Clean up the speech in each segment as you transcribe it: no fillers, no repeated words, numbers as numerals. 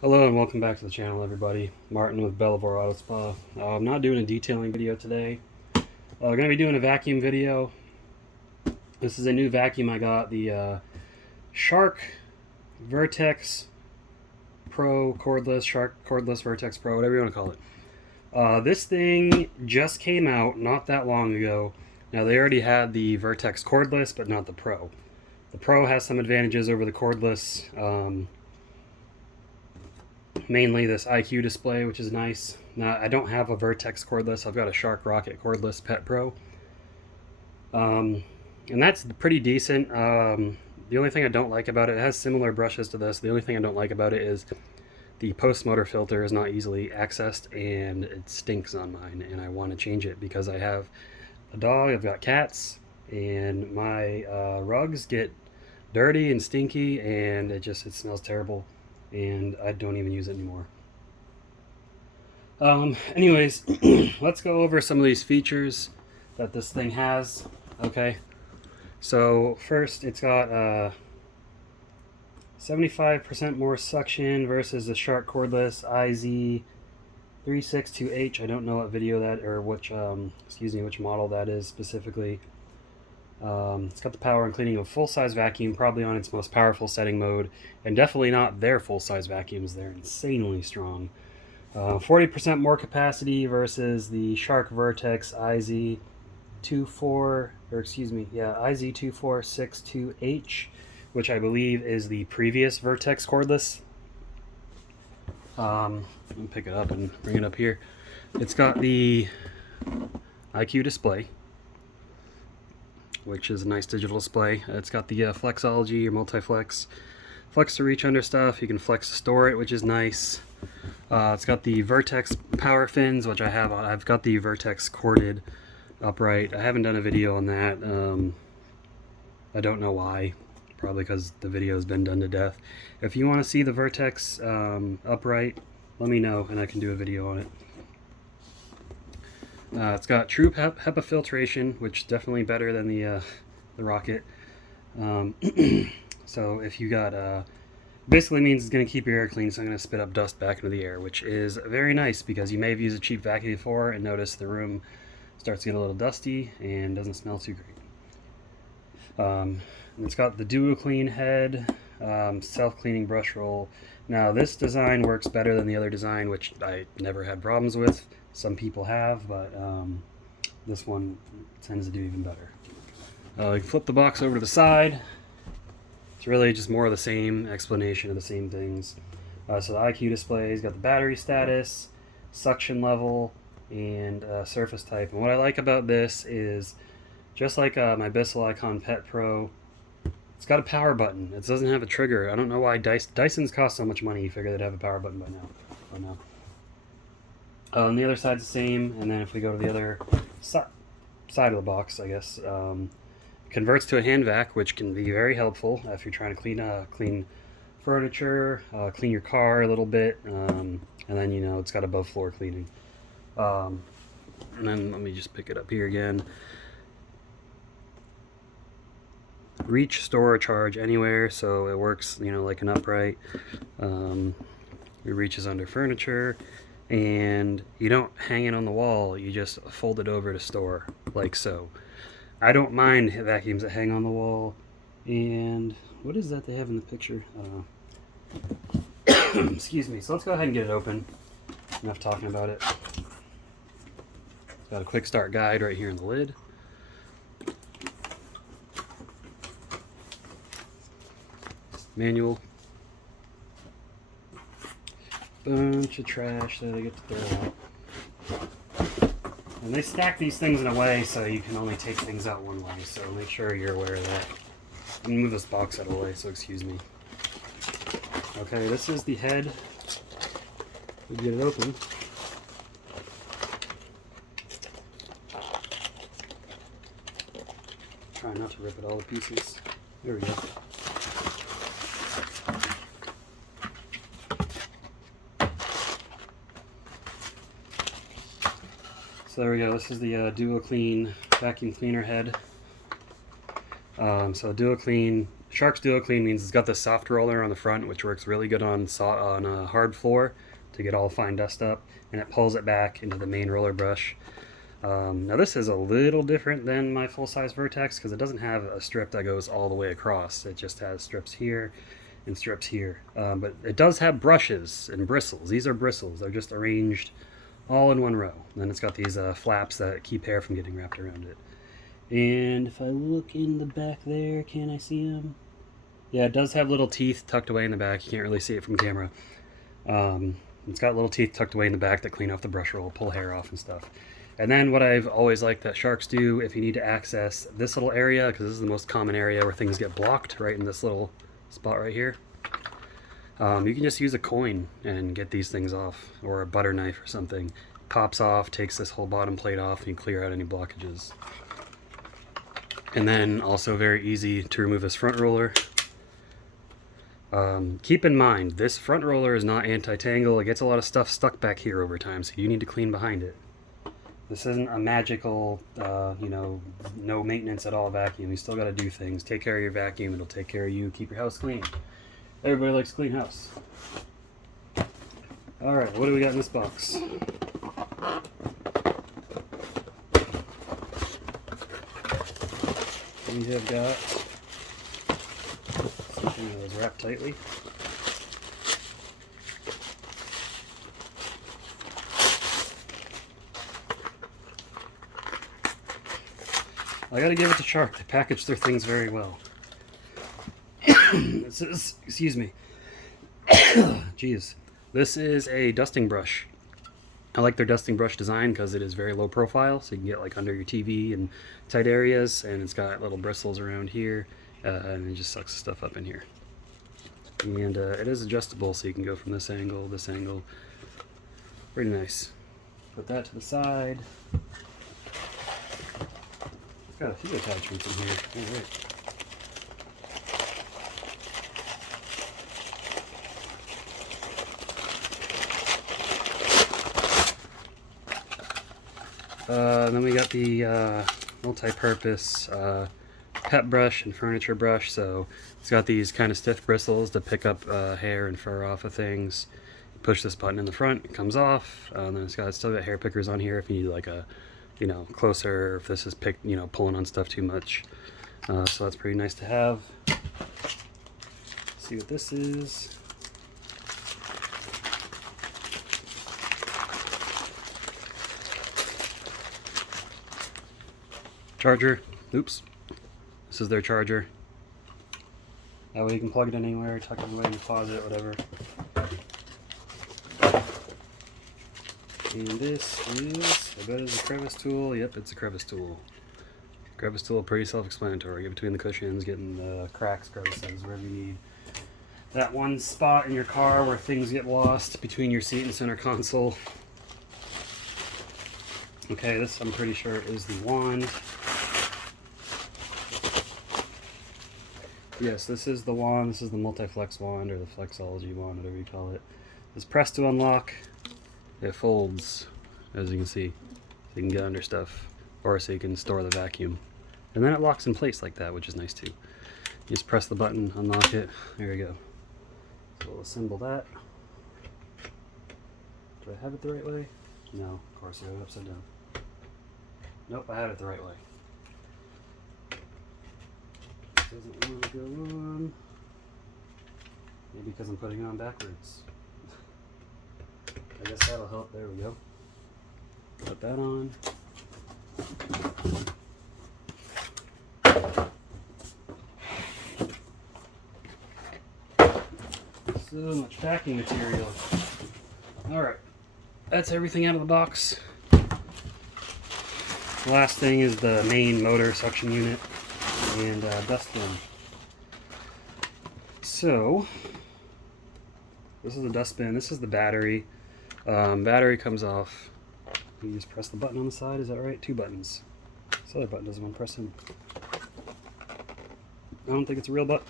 Hello and welcome back to the channel, everybody. Martin with Bellavore Auto Spa. I'm not doing a detailing video today. I'm going to be doing a vacuum video. This is a new vacuum I got, the Shark Vertex Pro Cordless, Shark Cordless Vertex Pro, whatever you want to call it. This thing just came out not that long ago. Now, they already had the Vertex Cordless, but not the Pro. The Pro has some advantages over the Cordless. Mainly this IQ display, which is nice. Now, I don't have a Vertex cordless. I've got a Shark Rocket cordless Pet Pro. And that's pretty decent. The only thing I don't like about it has similar brushes to this. The only thing I don't like about it is the post motor filter is not easily accessed and it stinks on mine, and I want to change it because I have a dog, I've got cats, and my rugs get dirty and stinky, and it smells terrible, and I don't even use it anymore. Anyways, let's go over some of these features that this thing has. Okay, so first it's got 75% more suction versus the Shark Cordless IZ662H. I don't know what video that, or which model that is specifically. It's got the power and cleaning of full-size vacuum, probably on its most powerful setting mode, and definitely not their full-size vacuums. They're insanely strong. 40% more capacity versus the Shark Vertex IZ662H, which I believe is the previous Vertex cordless. Let me pick it up and bring it up here. It's got the IQ display, which is a nice digital display. It's got the flexology or multi-flex. Flex to reach under stuff. You can flex to store it, which is nice. It's got the Vertex power fins, which I have on. I've got the Vertex corded upright. I haven't done a video on that. I don't know why. Probably because the video has been done to death. If you want to see the Vertex upright, let me know and I can do a video on it. It's got true HEPA filtration, which is definitely better than the Rocket. So if you got, basically means it's going to keep your air clean, so I'm going to spit up dust back into the air, which is very nice because you may have used a cheap vacuum before and notice the room starts to get a little dusty and doesn't smell too great. And it's got the Duo Clean head, self-cleaning brush roll. Now this design works better than the other design, which I never had problems with. Some people have, but this one tends to do even better. You flip the box over to the side. It's really just more of the same explanation of the same things. So the IQ display has got the battery status, suction level, and surface type. And what I like about this is, just like my Bissell Icon Pet Pro, it's got a power button. It doesn't have a trigger. I don't know why Dysons cost so much money. You figure they'd have a power button by now. On the other side's the same, and then if we go to the other side of the box, I guess, converts to a hand vac, which can be very helpful if you're trying to clean furniture, clean your car a little bit, and then it's got above floor cleaning. And then let me just pick it up here again. Reach, store, or charge anywhere, so it works, like an upright. It reaches under furniture, and you don't hang it on the wall. You just fold it over to store, like so. I don't mind vacuums that hang on the wall. And what is that they have in the picture? Excuse me. So let's go ahead and get it open. Enough talking about it. Got a quick start guide right here in the lid. Manual. Bunch of trash that I get to throw out. And they stack these things in a way so you can only take things out one way, so make sure you're aware of that. I'm gonna move this box out of the way, so excuse me. Okay, this is the head. We get it open. Try not to rip it all to pieces. There we go. So there we go. This is the Duo Clean vacuum cleaner head. So Duo Clean Shark's Duo Clean means it's got this soft roller on the front, which works really good on a hard floor to get all fine dust up, and it pulls it back into the main roller brush. Now this is a little different than my full-size Vertex because it doesn't have a strip that goes all the way across. It just has strips here and strips here. But it does have brushes and bristles. These are bristles. They're just arranged all in one row. And then it's got these flaps that keep hair from getting wrapped around it. And if I look in the back there, can I see them? Yeah, it does have little teeth tucked away in the back. You can't really see it from camera. It's got little teeth tucked away in the back that clean off the brush roll, pull hair off and stuff. And then what I've always liked that Sharks do, if you need to access this little area, because this is the most common area where things get blocked, right in this little spot right here, you can just use a coin and get these things off, or a butter knife or something. Pops off, takes this whole bottom plate off, and you clear out any blockages. And then also very easy to remove this front roller. Keep in mind, this front roller is not anti-tangle. It gets a lot of stuff stuck back here over time, so you need to clean behind it. This isn't a magical, no maintenance at all vacuum. You still got to do things. Take care of your vacuum. It'll take care of you. Keep your house clean. Everybody likes a clean house. All right, what do we got in this box? We have got something that was wrapped tightly. I gotta give it to Shark. They package their things very well. This is, excuse me. Jeez. This is a dusting brush. I like their dusting brush design because it is very low profile, so you can get like under your TV and tight areas, and it's got little bristles around here, and it just sucks the stuff up in here. And it is adjustable, so you can go from this angle, pretty nice. Put that to the side. It's got a few attachments in here. All right. Then we got the multi-purpose pet brush and furniture brush. So it's got these kind of stiff bristles to pick up hair and fur off of things. Push this button in the front, it comes off. Then it's still got hair pickers on here if you need like a, closer, if this is pulling on stuff too much. So that's pretty nice to have. Let's see what this is. Charger. Oops. This is their charger. That way you can plug it in anywhere, tuck it away in the closet, whatever. And this is, I bet it's a crevice tool. Yep, it's a crevice tool. Crevice tool, pretty self-explanatory. Get between the cushions, getting the cracks, crevices, wherever you need. That one spot in your car where things get lost between your seat and center console. Okay, this I'm pretty sure is the wand. Yes, this is the wand. This is the multi-flex wand, or the flexology wand, whatever you call it. It's pressed to unlock. It folds, as you can see, so you can get under stuff, or so you can store the vacuum. And then it locks in place like that, which is nice too. You just press the button, unlock it, there you go. So we'll assemble that. Do I have it the right way? No, of course I have it upside down. Nope, I have it the right way. Doesn't want to go on. Maybe because I'm putting it on backwards. I guess that'll help. There we go. Put that on. So much packing material. Alright. That's everything out of the box. The last thing is the main motor suction unit and dust bin. So, this is the dust bin. This is the battery. Battery comes off. You just press the button on the side. Is that right? Two buttons. This other button doesn't want to press in. I don't think it's a real button.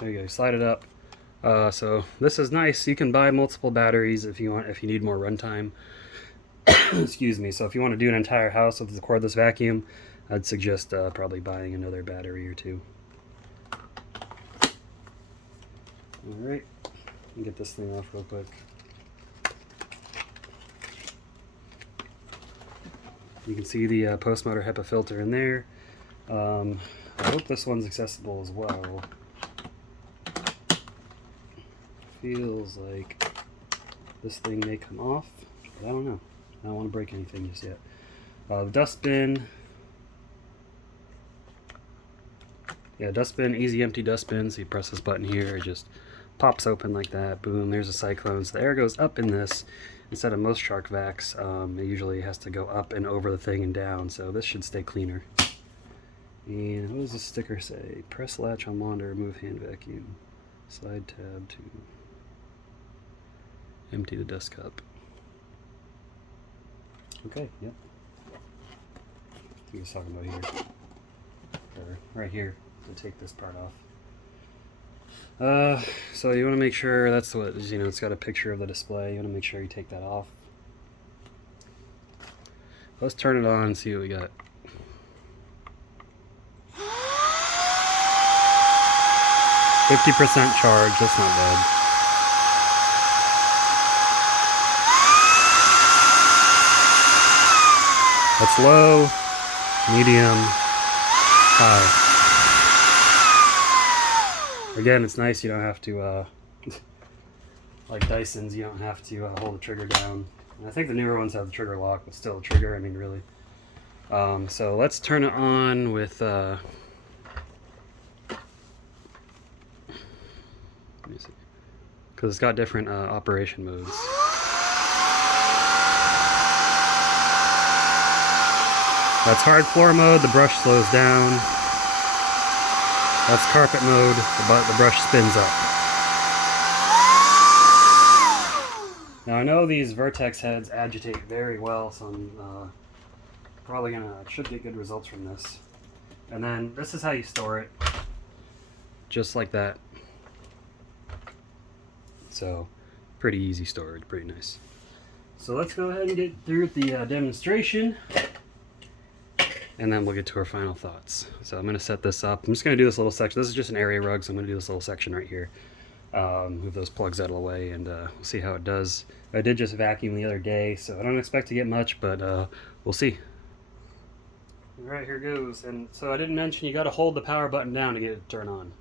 There you go. Slide it up. So this is nice. You can buy multiple batteries if you want. If you need more runtime. Excuse me. So if you want to do an entire house with the cordless vacuum, I'd suggest probably buying another battery or two. Alright, get this thing off real quick. You can see the post motor HEPA filter in there. I hope this one's accessible as well. Feels like this thing may come off, but I don't know. I don't want to break anything just yet. The dustbin. Yeah, dustbin, easy empty dustbin. So you press this button here, it just pops open like that. Boom, there's a cyclone. So the air goes up in this. Instead of most Shark Vacs, it usually has to go up and over the thing and down. So this should stay cleaner. And what does the sticker say? Press latch on monitor, remove hand vacuum. Slide tab to empty the dust cup. Okay, yep. I was talking about here. Or right here, to take this part off. So you want to make sure that's what, you know, it's got a picture of the display. You want to make sure you take that off. Let's turn it on and see what we got. %50 charge, that's not bad. That's low, medium, high. Again, it's nice you don't have to, like Dyson's, you don't have to hold the trigger down. And I think the newer ones have the trigger lock, but still a trigger, I mean, really. So let's turn it on with, let me see, because it's got different operation modes. That's hard floor mode, the brush slows down. That's carpet mode, the brush spins up. Now I know these Vertex heads agitate very well, so I'm probably should get good results from this. And then this is how you store it, just like that. So pretty easy storage, pretty nice. So let's go ahead and get through the demonstration, and then we'll get to our final thoughts. So I'm going to set this up. I'm just going to do this little section. This is just an area rug, so I'm going to do this little section right here. Move those plugs out of the way, and we'll see how it does. I did just vacuum the other day, so I don't expect to get much, but we'll see. Alright, here goes. And so I didn't mention you got to hold the power button down to get it to turn on.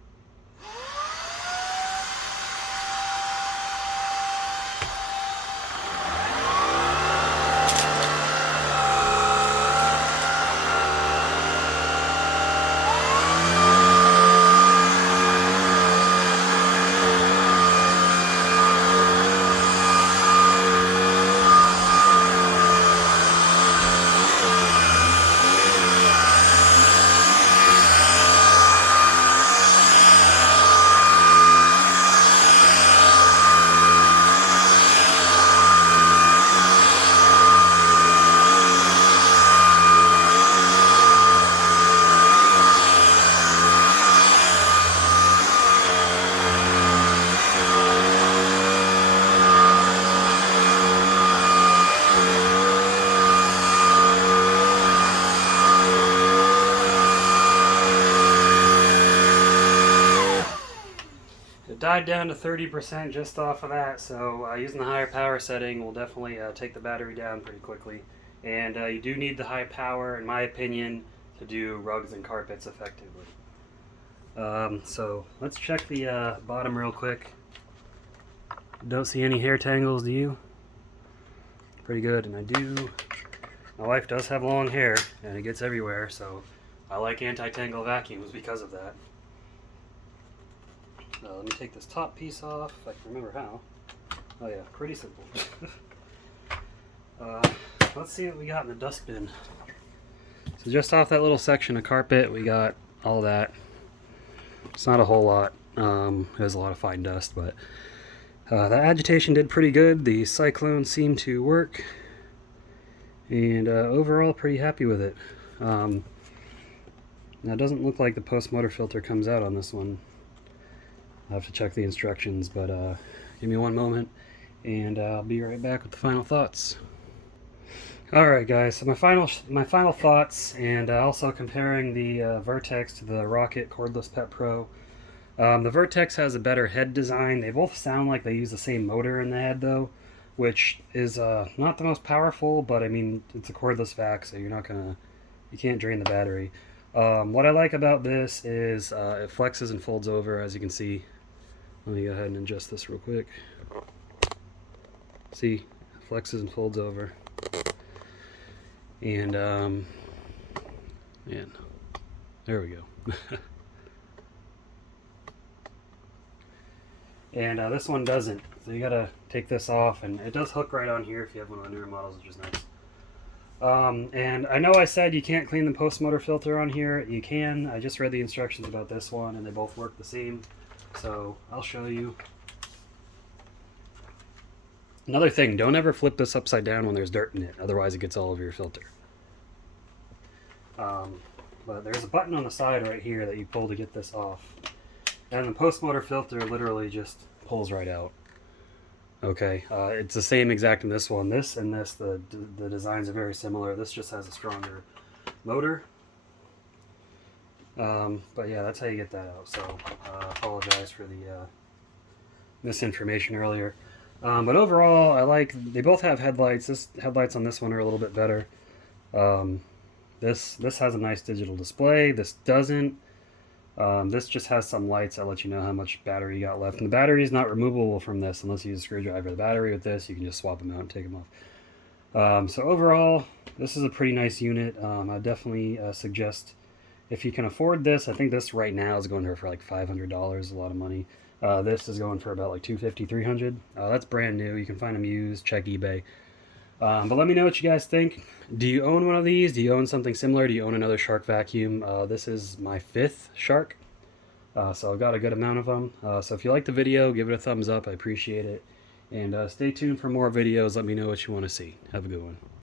Died down to 30% just off of that, so using the higher power setting will definitely take the battery down pretty quickly. And you do need the high power, in my opinion, to do rugs and carpets effectively. So let's check the bottom real quick. Don't see any hair tangles, do you? Pretty good, and I do. My wife does have long hair, and it gets everywhere, so I like anti-tangle vacuums because of that. Let me take this top piece off, if I can remember how. Oh yeah, pretty simple. Let's see what we got in the dustbin. So just off that little section of carpet, we got all that. It's not a whole lot. There's a lot of fine dust, but the agitation did pretty good. The cyclone seemed to work, and overall pretty happy with it. Now it doesn't look like the post motor filter comes out on this one. I'll have to check the instructions, but give me one moment and I'll be right back with the final thoughts. All right, guys. So my final thoughts, and also comparing the Vertex to the Rocket Cordless Pet Pro. The Vertex has a better head design. They both sound like they use the same motor in the head, though, which is not the most powerful. But I mean, it's a cordless vac, so you can't drain the battery. What I like about this is it flexes and folds over, as you can see. Let me go ahead and adjust this real quick. See, it flexes and folds over. And man, there we go. And this one doesn't, so you gotta take this off, and it does hook right on here if you have one of the newer models, which is nice. And I know I said you can't clean the post motor filter on here. You can. I just read the instructions about this one, and they both work the same, so I'll show you. Another thing, don't ever flip this upside down when there's dirt in it, otherwise it gets all over your filter. But there's a button on the side right here that you pull to get this off. And the post motor filter literally just pulls right out. Okay, it's the same exact in this one. This and this, the designs are very similar. This just has a stronger motor. But yeah, that's how you get that out. So apologize for the misinformation earlier. But overall, they both have headlights. Headlights on this one are a little bit better. This has a nice digital display. This doesn't. This just has some lights that let you know how much battery you got left. And the battery is not removable from this unless you use a screwdriver. The battery with this, you can just swap them out and take them off. So overall, this is a pretty nice unit. I definitely suggest, if you can afford this, I think this right now is going for like $500, a lot of money. This is going for about like $250, $300. That's brand new. You can find them used. Check eBay. But let me know what you guys think. Do you own one of these? Do you own something similar? Do you own another Shark vacuum? This is my 5th Shark, so I've got a good amount of them. So if you like the video, give it a thumbs up. I appreciate it. And stay tuned for more videos. Let me know what you want to see. Have a good one.